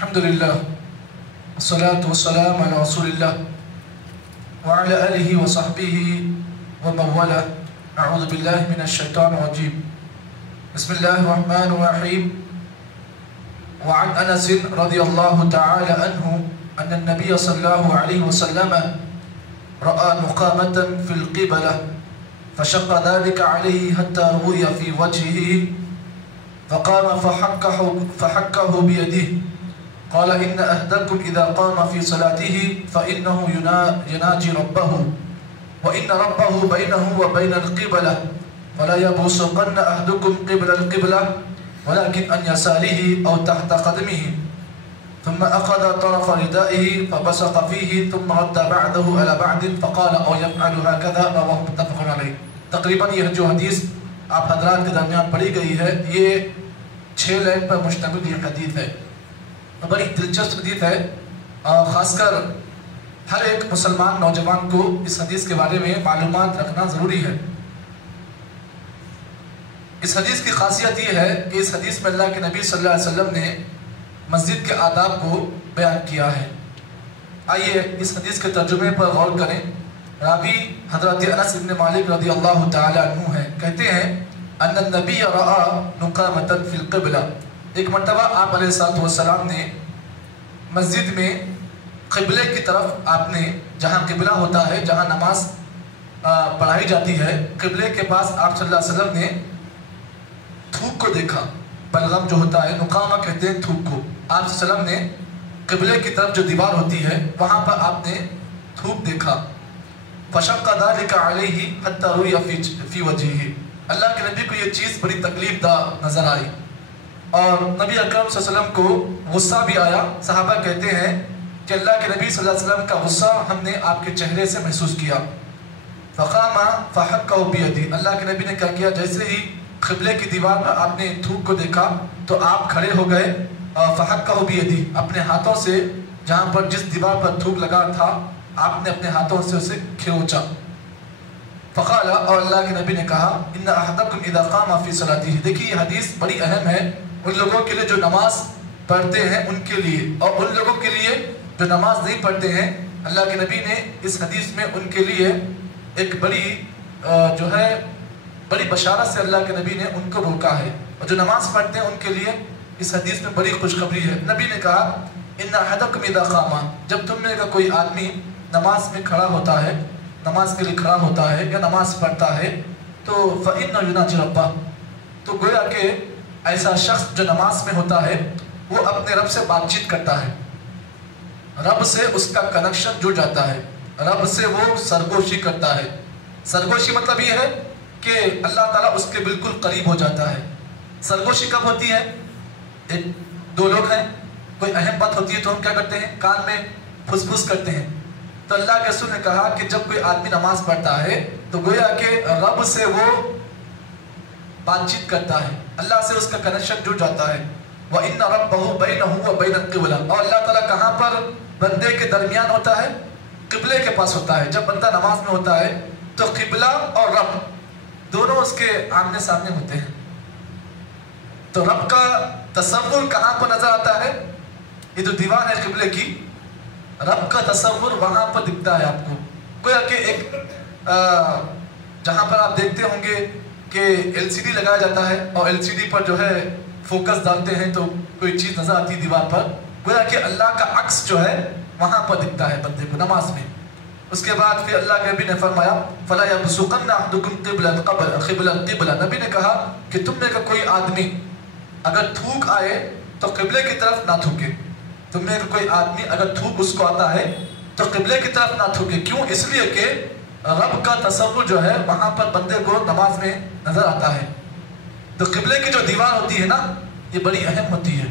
الحمدللہ والصلاة والسلام علی رسول اللہ وعلی آلہ وصحبہ ومن والاه. اعوذ باللہ من الشیطان الرجیم. بسم اللہ الرحمن الرحیم. وعن انس رضی اللہ تعالی عنہ ان النبی صلی اللہ علیہ وسلم رأى نقامة في القبلة فشق ذلك عليه حتى رؤي في وجهه فقام فحكه بيده. قال إن أحدكم إذا قام في صلاته فإنه يناجي ربه وإن ربه بينه وبين القبلة فلا يبصقن أحدكم قبل القبلة ولكن عن يساره أو تحت قدمه. ثم أخذ طرف ردائه فبصق فيه ثم رد بعده على بعد فقال أو يفعل هكذا. رواه متفق علیہ. تقریباً یہ جو حدیث آپ حضرات کے درمیان پڑھی گئی ہے یہ 6 لائن پر مشتمل یہ حدیث ہے. بڑی دلچسپ حدیث ہے اور خاص کر ہر ایک مسلمان نوجوان کو اس حدیث کے بارے میں معلومات رکھنا ضروری ہے. اس حدیث کی خاصیت یہ ہے کہ اس حدیث میں اللہ کے نبی صلی اللہ علیہ وسلم نے مسجد کے آداب کو بیان کیا ہے. آئیے اس حدیث کے ترجمے پر غور کریں. راوی حضرت انس بن مالک رضی اللہ تعالی عنہ ہیں. کہتے ہیں ان النبی رأى نقامة فی القبلہ. ایک مرتبہ آپ علیہ السلام نے مسجد میں قبلے کی طرف آپ نے جہاں قبلہ ہوتا ہے جہاں نماز پڑھائی جاتی ہے قبلے کے پاس آپ صلی اللہ علیہ وسلم نے تھوک کو دیکھا. بلغم جو ہوتا ہے نقامہ کہتے ہیں تھوک کو. آپ صلی اللہ علیہ وسلم نے قبلے کی طرف جو دیوار ہوتی ہے وہاں پر آپ نے تھوک دیکھا. فشق ذلك علیہ حتی رؤی فی وجہہ. اللہ کے نبی کو یہ چیز بڑی تکلیف دہ نظر آئی اور نبی اکرم صلی اللہ علیہ وسلم کو غصہ بھی آیا. صحابہ کہتے ہیں کہ اللہ کے نبی صلی اللہ علیہ وسلم کا غصہ ہم نے آپ کے چہرے سے محسوس کیا. فقام فحکہ بیدہ. اللہ کے نبی نے کیا کیا جیسے ہی قبلے کی دیوار پر آپ نے تھوک کو دیکھا تو آپ کھڑے ہو گئے. فحکہ بیدہ. اپنے ہاتھوں سے جہاں پر جس دیوار پر تھوک لگا تھا آپ نے اپنے ہاتھوں سے اسے کھینچا. فقال اور اللہ کے نبی نے کہا ان احدکم اذا قام فی صلاتہ. دیکھیے یہ حدیث بڑی اہم ہے ان لوگوں کے لیے جو نماز پڑھتے ہیں ان کے لیے اور ان لوگوں کے لیے جو نماز نہیں پڑھتے ہیں. اللہ کے نبی نے اس حدیث میں ان کے لیے ایک بڑی جو ہے بڑی بشارت سے اللہ کے نبی نے ان کو روکا ہے. اور جو نماز پڑھتے ہیں ان کے لیے اس حدیث میں بڑی خوشخبری ہے. نبی نے کہا ان احدکم اذا قام. جب تم میں کا کوئی آدمی نماز میں کھڑا ہوتا ہے نماز کے لیے کھڑا ہوتا ہے یا نماز پڑھتا ہے تو فإنہ یناجی ربہ. تو گویا کہ ایسا شخص جو نماز میں ہوتا ہے وہ اپنے رب سے بات چیت کرتا ہے. رب سے اس کا کنیکشن جڑ جاتا ہے. رب سے وہ سرگوشی کرتا ہے. سرگوشی مطلب یہ ہے کہ اللہ تعالیٰ اس کے بالکل قریب ہو جاتا ہے. سرگوشی کب ہوتی ہے؟ ایک دو لوگ ہیں کوئی اہم بات ہوتی ہے تو ہم کیا کرتے ہیں کان میں پھس پھس کرتے ہیں. تو اللہ کے رسول نے کہا کہ جب کوئی آدمی نماز پڑھتا ہے تو گویا کہ رب سے وہ بات چیت کرتا ہے. اللہ سے اس کا کنیکشن جڑ جاتا ہے. وَإِنَّ رَبَّهُ بَيْنَهُ وَبَيْنَ الْقِبْلَةِ. اور اللہ تعالیٰ کہاں پر بندے کے درمیان ہوتا ہے؟ قبلے کے پاس ہوتا ہے. جب بندہ نماز میں ہوتا ہے تو قبلہ اور رب دونوں اس کے آمنے سامنے ہوتے ہیں. تو رب کا تصور کہاں پر نظر آتا ہے؟ یہ جو دیوار ہے قبلے کی رب کا تصور وہاں پر دکھتا ہے آپ کو. گویا کہ ایک جہاں پر آپ دیکھتے ہوں گے کہ LCD لگایا جاتا ہے اور LCD پر جو ہے فوکس ڈالتے ہیں تو کوئی چیز نظر آتی ہے دیوار پر. گویا کہ اللہ کا عکس جو ہے وہاں پر دکھتا ہے بندے کو نماز میں. اس کے بعد پھر اللہ کے نبی نے فرمایا فَلَا يَبْصُقَنَّ أَحَدُكُمْ قِبْلَ الْقِبْلَةِ. نبی نے کہا کہ تم میں کا کوئی آدمی اگر تھوک آئے تو قبلے کی طرف نہ تھوکے. تم میں کوئی آدمی اگر تھوک اس کو آتا ہے تو قبلے کی طرف نہ تھوکے. کیوں؟ اس لیے کہ رب کا تصور جو ہے وہاں پر بندے کو نماز میں نظر آتا ہے. تو قبلے کی جو دیوار ہوتی ہے نا یہ بڑی اہم ہوتی ہے.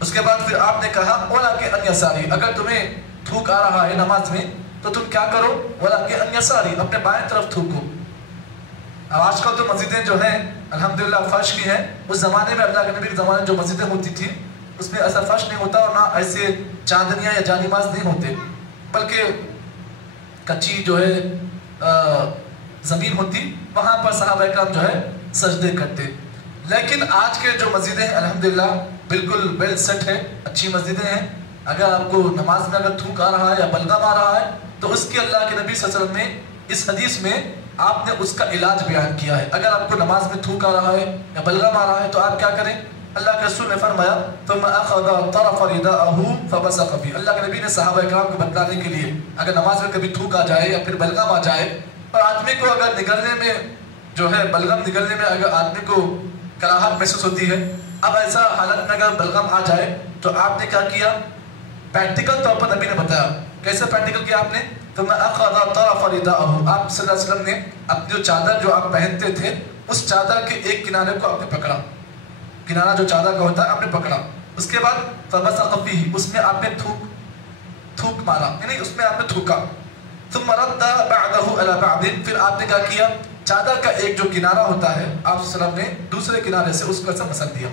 اس کے بعد پھر آپ نے کہا وَلَكِنْ عَنْ يَسَارِي. اگر تمہیں تھوک آ رہا ہے نماز میں تو تم کیا کرو وَلَكِنْ عَنْ يَسَارِي. اپنے بائیں طرف تھوکو. آج کل تو مسجدیں جو ہیں الحمدللہ فرش کی ہیں. اس زمانے میں اللہ کے نبی کے زمانے میں جو مسجدیں ہوتی تھیں اس میں ایسا فرش نہیں ہوتا اور نہ ایسے چاندنیاں یا جانماز نہیں ہوتے بلکہ کچی جو ہے زمین ہوتی. وہاں پر صحابہ کرام جو ہے سجدے کرتے. لیکن آج کے جو مسجدیں ہیں الحمدللہ بالکل ویل سیٹ ہے، اچھی مسجدیں ہیں. اگر آپ کو نماز میں اگر تھوک آ رہا ہے یا بلغم آ رہا ہے تو اس کی اللہ کے نبی صلی اللہ علیہ وسلم نے اس حدیث میں آپ نے اس کا علاج بیان کیا ہے. اگر آپ کو نماز میں تھوک آ رہا ہے یا بلغم آ رہا ہے تو آپ کیا کریں؟ اللہ کے رسول نے فرمایا ثم اخذ طرف رداءه فبصق فيه. اللہ کے نبی نے صحابہ کرام کو بتلانے کے لیے اگر نماز میں کبھی تھوک آ جائے یا پھر بلغم آ جائے اور آدمی کو اگر نگلنے میں جو ہے بلغم نگلنے میں اگر آدمی کو کراہت محسوس ہوتی ہے، اب ایسا حالت میں اگر بلغم آ جائے تو آپ نے کیا کیا؟ پریکٹیکل طور پر نبی نے بتایا. کیسے پریکٹیکل کیا آپ نے؟ ثم اخذ طرف رداءه. آپ صلی اللہ علیہ وسلم نے اپنی جو چادر جو آپ پہنتے تھے اس چادر کے ایک کنارے کو آپ نے پکڑا، کنارہ جو چادر کا ہوتا ہے آپ نے پکڑا. اس کے بعد فبصق فيه، اس میں آپ نے تھوک مارا، یعنی اس میں آپ نے تھوکا. ثم رد بعده على بعض. پھر آپ نے کیا کیا؟ چادر کا ایک جو کنارہ ہوتا ہے آپ صلی اللہ علیہ وسلم نے دوسرے کنارے سے اس کو ایسا مسل دیا.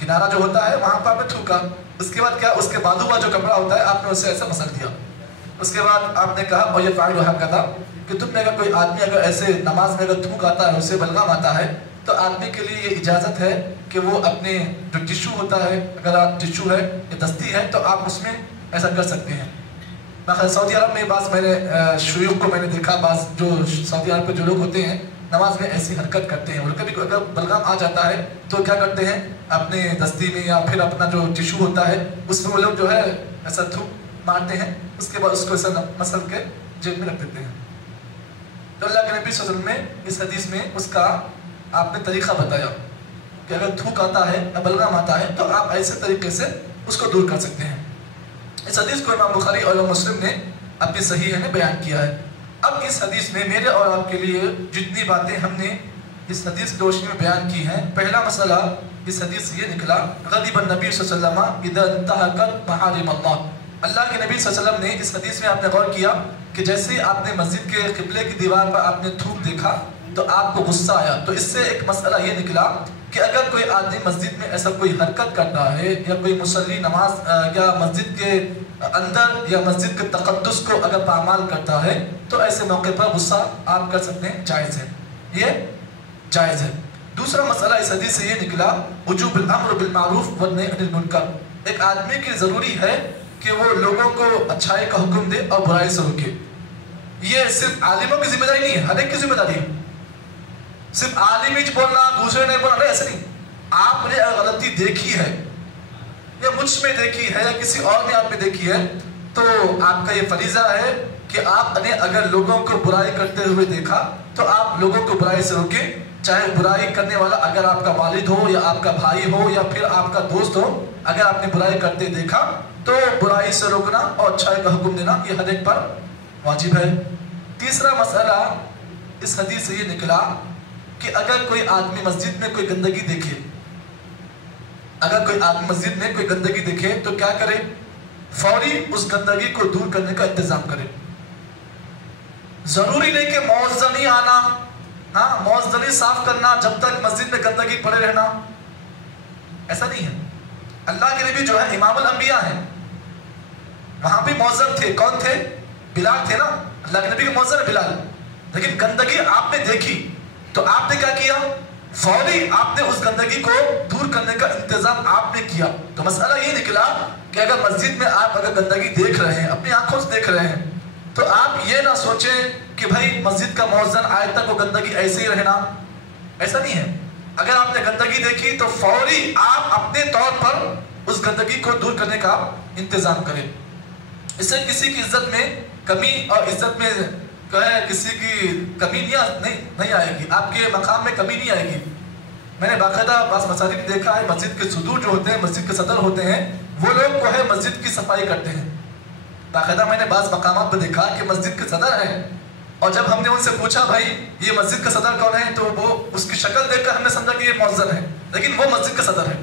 کنارہ جو ہوتا ہے وہاں پر آپ نے تھوکا. اس کے بعد کیا؟ اس کے بازو کا جو کپڑا ہوتا ہے آپ نے اسے ایسا مسل دیا. اس کے بعد آپ نے کہا اور یہ فاعل هكذا کہ تم میں اگر کوئی آدمی اگر ایسے نماز میں اگر تھوک آتا ہے، اسے بلغم آتا ہے تو آدمی کے لیے یہ اجازت ہے کہ وہ اپنے جو ٹشو ہوتا ہے، اگر آپ ٹشو ہے یا دستی ہے تو آپ اس میں ایسا کر سکتے ہیں. سعودی عرب میں بعض میں نے شیوخ کو میں نے دیکھا، بعض جو سعودی عرب کے جو لوگ ہوتے ہیں نماز میں ایسی حرکت کرتے ہیں. وہ کبھی اگر بلغم آ جاتا ہے تو کیا کرتے ہیں؟ اپنے دستی میں یا پھر اپنا جو ٹشو ہوتا ہے اس میں وہ لوگ جو ہے ایسا تھوک مارتے ہیں، اس کے بعد اس کو ایسا مسل کے جیب میں رکھ دیتے ہیں. تو اللہ کے نبی صلی اللہ علیہ وسلم نے اس حدیث میں اس کا آپ نے طریقہ بتایا کہ اگر تھوک آتا ہے یا بلغم آتا ہے تو آپ ایسے طریقے سے اس کو دور کر سکتے ہیں. اس حدیث کو امام بخاری اور مسلم نے اپنی صحیح میں بیان کیا ہے. اب اس حدیث میں میرے اور آپ کے لیے جتنی باتیں ہم نے اس حدیث کی روشنی میں بیان کی ہیں، پہلا مسئلہ اس حدیث سے یہ نکلا غضب النبی صلی اللہ علیہ وسلم اذا انتهكت محارم اللہ. اللہ کے نبی صلی اللہ علیہ وسلم نے اس حدیث میں آپ نے غور کیا کہ جیسے آپ نے مسجد کے قبلے کی دیوار پر آپ نے تھوک دیکھا تو آپ کو غصہ آیا. تو اس سے ایک مسئلہ یہ نکلا کہ اگر کوئی آدمی مسجد میں ایسا کوئی حرکت کرتا ہے یا کوئی مصلی نماز یا مسجد کے اندر یا مسجد کے تقدس کو اگر پامال کرتا ہے تو ایسے موقع پر غصہ آپ کر سکتے ہیں، جائز ہے، یہ جائز ہے. دوسرا مسئلہ اس حدیث سے یہ نکلا وجوب الامر بالمعروف والنہی عن المنکر. ایک آدمی کی ضروری ہے کہ وہ لوگوں کو اچھائی کا حکم دے اور برائی سے روکے. یہ صرف عالموں کی ذمہ داری نہیں ہے، ہر ایک کی ذمہ داری ہے. صرف عالم ہی بولنا دوسرے نہیں بولنا، ایسے نہیں. آپ نے غلطی دیکھی ہے یا مجھ میں دیکھی ہے یا کسی اور نے آپ نے دیکھی ہے تو آپ کا یہ فریضہ ہے کہ آپ نے اگر لوگوں کو برائی کرتے ہوئے دیکھا تو آپ لوگوں کو برائی سے روکیں. چاہے برائی کرنے والا اگر آپ کا والد ہو یا آپ کا بھائی ہو یا پھر آپ کا دوست ہو، اگر آپ نے برائی کرتے دیکھا تو برائی سے روکنا اور اچھائی کا حکم دینا یہ ہر ایک پر واجب ہے. تیسرا مسئلہ اس حدیث سے یہ نکلا کہ اگر کوئی آدمی مسجد میں کوئی گندگی دیکھے، اگر کوئی آدمی مسجد میں کوئی گندگی دیکھے تو کیا کرے؟ فوری اس گندگی کو دور کرنے کا انتظام کرے. ضروری نہیں کہ موزنی آنا، ہاں موزنی صاف کرنا جب تک مسجد میں گندگی پڑے رہنا، ایسا نہیں ہے. اللہ کے نبی جو ہے امام الانبیاء ہیں، وہاں بھی موزن تھے. کون تھے؟ بلال تھے نا. اللہ کے نبی کے موزن ہے بلال. لیکن گندگی آپ نے دیکھی تو آپ نے کیا کیا؟ فوری آپ نے اس گندگی کو دور کرنے کا انتظام آپ نے کیا. تو مسئلہ یہ نکلا کہ اگر مسجد میں آپ اگر گندگی دیکھ رہے ہیں، اپنی آنکھوں سے دیکھ رہے ہیں، تو آپ یہ نہ سوچیں کہ بھائی مسجد کا مؤذن آئے تک وہ گندگی ایسے ہی رہنا، ایسا نہیں ہے. اگر آپ نے گندگی دیکھی تو فوری آپ اپنے طور پر اس گندگی کو دور کرنے کا انتظام کریں. اس سے کسی کی عزت میں کمی اور عزت میں کسی کی کمی نہیں آئے گی، آپ کے مقام میں کمی نہیں آئے گی. میں نے باقاعدہ بعض مساجد میں دیکھا ہے مسجد کے صدور جو ہوتے ہیں، مسجد کے صدر ہوتے ہیں، وہ لوگ جو ہے مسجد کی صفائی کرتے ہیں. باقاعدہ میں نے بعض مقامات پہ دیکھا کہ مسجد کے صدر ہیں اور جب ہم نے ان سے پوچھا بھائی یہ مسجد کا صدر کون ہے تو وہ اس کی شکل دیکھ کر ہم نے سمجھا کہ یہ مؤذن ہے، لیکن وہ مسجد کا صدر ہے.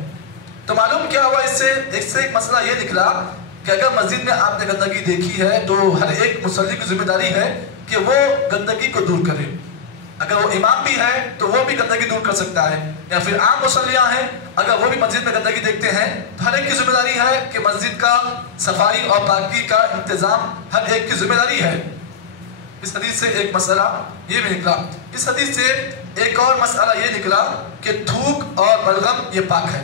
تو معلوم کیا ہوا اس سے ایک مسئلہ یہ نکلا کہ اگر مسجد میں آپ نے گندگی دیکھی ہے تو ہر ایک مصلی کی ذمہ داری ہے کہ وہ گندگی کو دور کرے. اگر وہ امام بھی ہے تو وہ بھی گندگی دور کر سکتا ہے، یا پھر عام مصلیاں ہیں اگر وہ بھی مسجد میں گندگی دیکھتے ہیں تو ہر ایک کی ذمہ داری ہے کہ مسجد کا صفائی اور پاکی کا انتظام ہر ایک کی ذمہ داری ہے. اس حدیث سے ایک مسئلہ یہ بھی نکلا. اس حدیث سے ایک اور مسئلہ یہ نکلا کہ تھوک اور بلغم یہ پاک ہے.